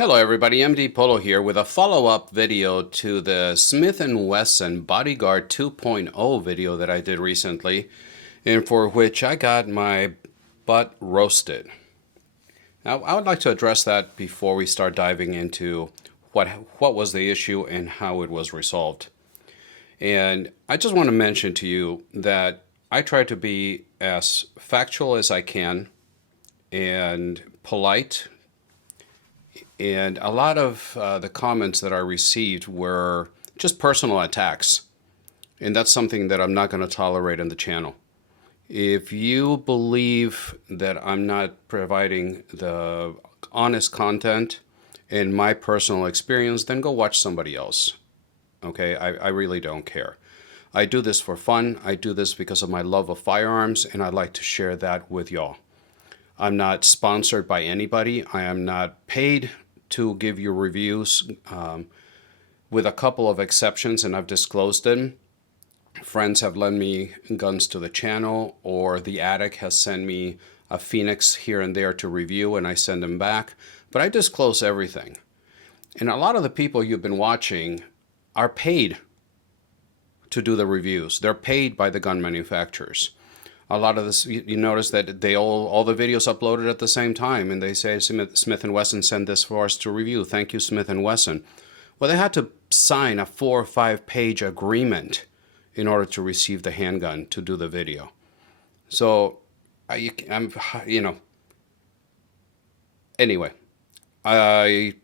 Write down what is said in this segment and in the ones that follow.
Hello everybody, MDpolo here with a follow-up video to the Smith & Wesson Bodyguard 2.0 video that I did recently, and for which I got my butt roasted. Now, I would like to address that before we start diving into what was the issue and how it was resolved. And I just want to mention to you that I try to be as factual as I can and polite. And a lot of the comments that I received were just personal attacks. And that's something that I'm not going to tolerate on the channel. If you believe that I'm not providing the honest content in my personal experience, then go watch somebody else. Okay, I really don't care. I do this for fun. I do this because of my love of firearms, and I'd like to share that with y'all. I'm not sponsored by anybody. I am not paid to give you reviews, with a couple of exceptions, and I've disclosed them. Friends have lent me guns to the channel, or the attic has sent me a Phoenix here and there to review, and I send them back. But I disclose everything. And a lot of the people you've been watching are paid to do the reviews. They're paid by the gun manufacturers. A lot of this, you notice that they all the videos uploaded at the same time, and they say Smith & Wesson sent this for us to review. Thank you, Smith & Wesson. Well, they had to sign a 4 or 5 page agreement in order to receive the handgun to do the video. So, anyway, I'm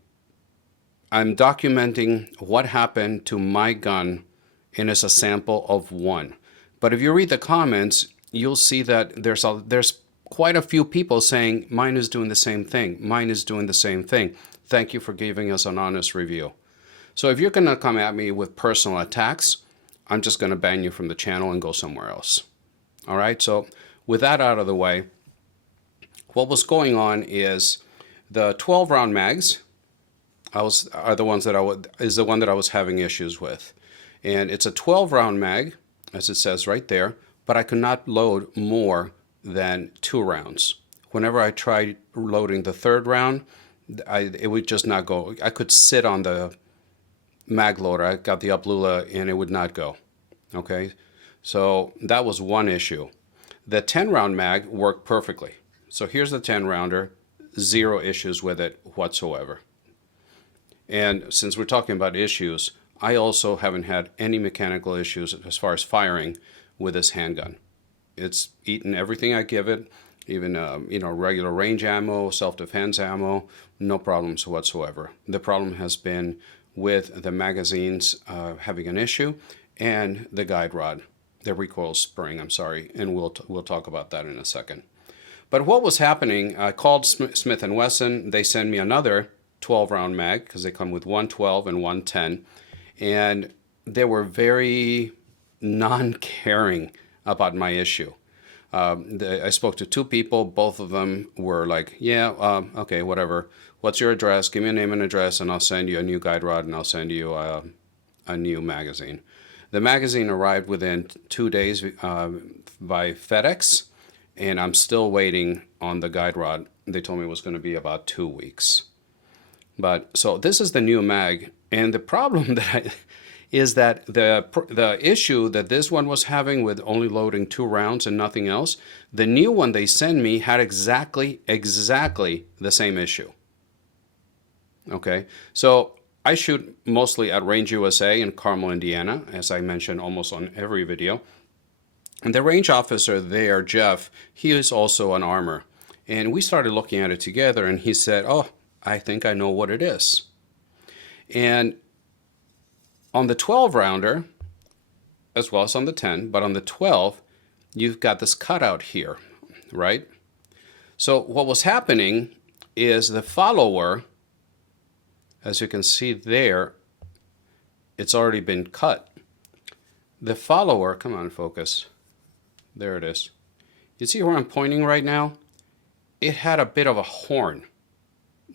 documenting what happened to my gun, and it's a sample of one. But if you read the comments, you'll see that there's quite a few people saying, mine is doing the same thing. Mine is doing the same thing. Thank you for giving us an honest review. So if you're going to come at me with personal attacks, I'm just going to ban you from the channel and go somewhere else. All right, so with that out of the way, what was going on is the 12-round mags is the one that I was having issues with. And it's a 12-round mag, as it says right there, but I could not load more than 2 rounds. Whenever I tried loading the 3rd round, it would just not go. I could sit on the mag loader. I got the Uplula and it would not go. Okay, so that was one issue. The 10-round mag worked perfectly. So here's the 10-rounder, 0 issues with it whatsoever. And since we're talking about issues, I also haven't had any mechanical issues as far as firing with this handgun. It's eaten everything I give it, even regular range ammo, self-defense ammo, no problems whatsoever. The problem has been with the magazines having an issue, and the guide rod, the recoil spring, I'm sorry, and we'll talk about that in a second. But what was happening, I called Smith & Wesson. They sent me another 12-round mag, because they come with one 12 and one 10, and they were very non-caring about my issue. I spoke to 2 people. Both of them were like, yeah, okay, whatever. What's your address? Give me a name and address, and I'll send you a new guide rod, and I'll send you a new magazine. The magazine arrived within 2 days by FedEx, and I'm still waiting on the guide rod. They told me it was going to be about 2 weeks. But so this is the new mag, and the problem is that the issue that this one was having with only loading 2 rounds and nothing else, the new one they send me had exactly the same issue. Okay, so I shoot mostly at Range USA in Carmel, Indiana, as I mentioned almost on every video. And the range officer there, Jeff, he is also an armor. And we started looking at it together, and he said, oh, I think I know what it is. And on the 12-rounder, as well as on the 10, but on the 12, you've got this cutout here, right? So what was happening is the follower, as you can see there, it's already been cut. The follower, come on, focus. There it is. You see where I'm pointing right now? It had a bit of a horn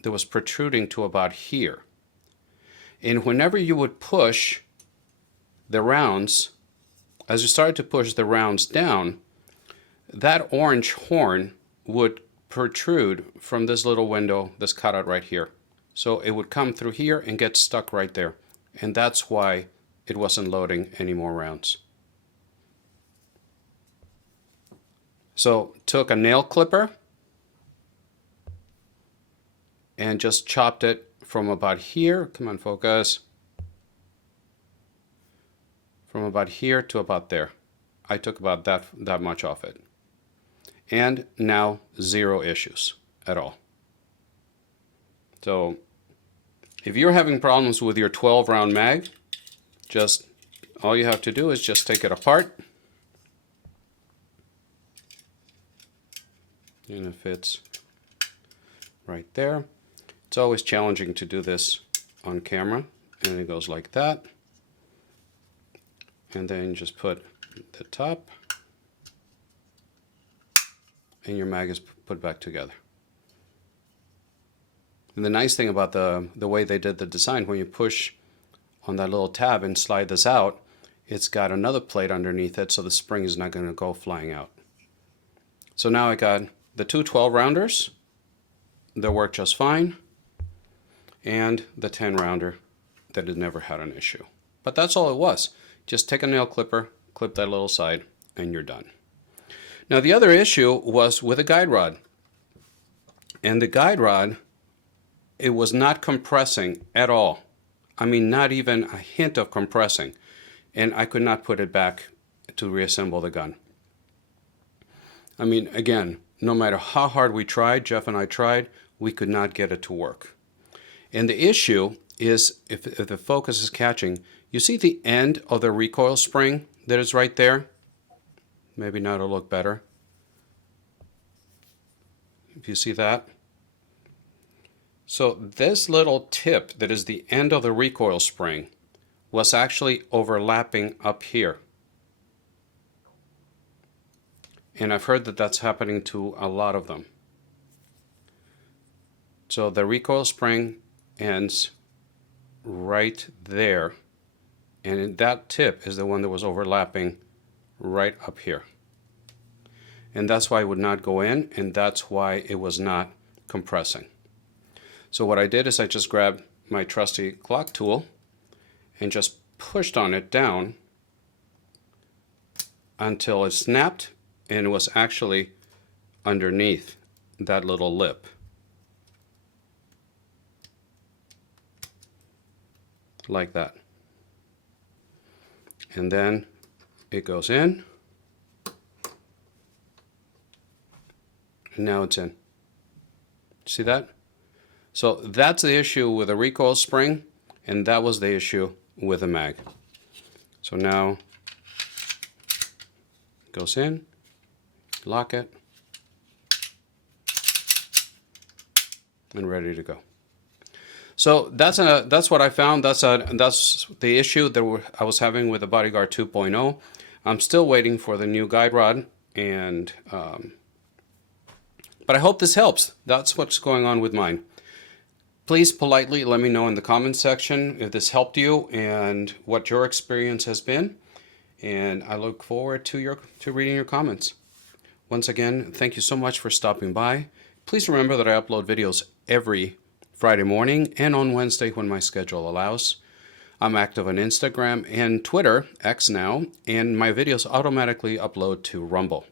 that was protruding to about here. And whenever you would push the rounds, as you started to push the rounds down, that orange horn would protrude from this little window, this cutout right here. So it would come through here and get stuck right there. And that's why it wasn't loading any more rounds. So took a nail clipper and just chopped it from about here. Come on, focus. From about here to about there. I took about that much off it. And now 0 issues at all. So if you're having problems with your 12 round mag, just all you have to do is just take it apart. And it fits right there. It's always challenging to do this on camera. And it goes like that. And then just put the top. And your mag is put back together. And the nice thing about the way they did the design, when you push on that little tab and slide this out, it's got another plate underneath it, so the spring is not going to go flying out. So now I got the two 12 rounders that work just fine, and the 10 rounder that had never had an issue. But that's all it was. Just take a nail clipper, clip that little side, and you're done. Now the other issue was with a guide rod. And the guide rod, it was not compressing at all. I mean, not even a hint of compressing. And I could not put it back to reassemble the gun. I mean, again, no matter how hard we tried, Jeff and I tried, we could not get it to work. And the issue is, if the focus is catching, you see the end of the recoil spring that is right there? Maybe now it'll look better. If you see that. So this little tip that is the end of the recoil spring was actually overlapping up here. And I've heard that that's happening to a lot of them. So the recoil spring ends right there. And that tip is the one that was overlapping right up here. And that's why it would not go in, and that's why it was not compressing. So what I did is I just grabbed my trusty clock tool and just pushed on it down until it snapped and it was actually underneath that little lip. Like that. And then it goes in. And now it's in. See that? So that's the issue with a recoil spring, and that was the issue with a mag. So now it goes in, lock it, and ready to go. So that's what I found. That's the issue that I was having with the Bodyguard 2.0. I'm still waiting for the new guide rod, and but I hope this helps. That's what's going on with mine. Please politely let me know in the comments section if this helped you and what your experience has been. And I look forward to reading your comments. Once again, thank you so much for stopping by. Please remember that I upload videos every Friday morning and on Wednesday when my schedule allows. I'm active on Instagram and Twitter, X now, and my videos automatically upload to Rumble.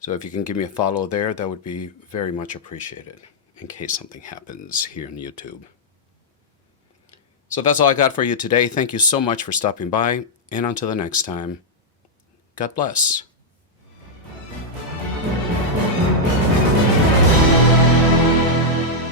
So if you can give me a follow there, that would be very much appreciated in case something happens here on YouTube. So that's all I got for you today. Thank you so much for stopping by, and until the next time, God bless.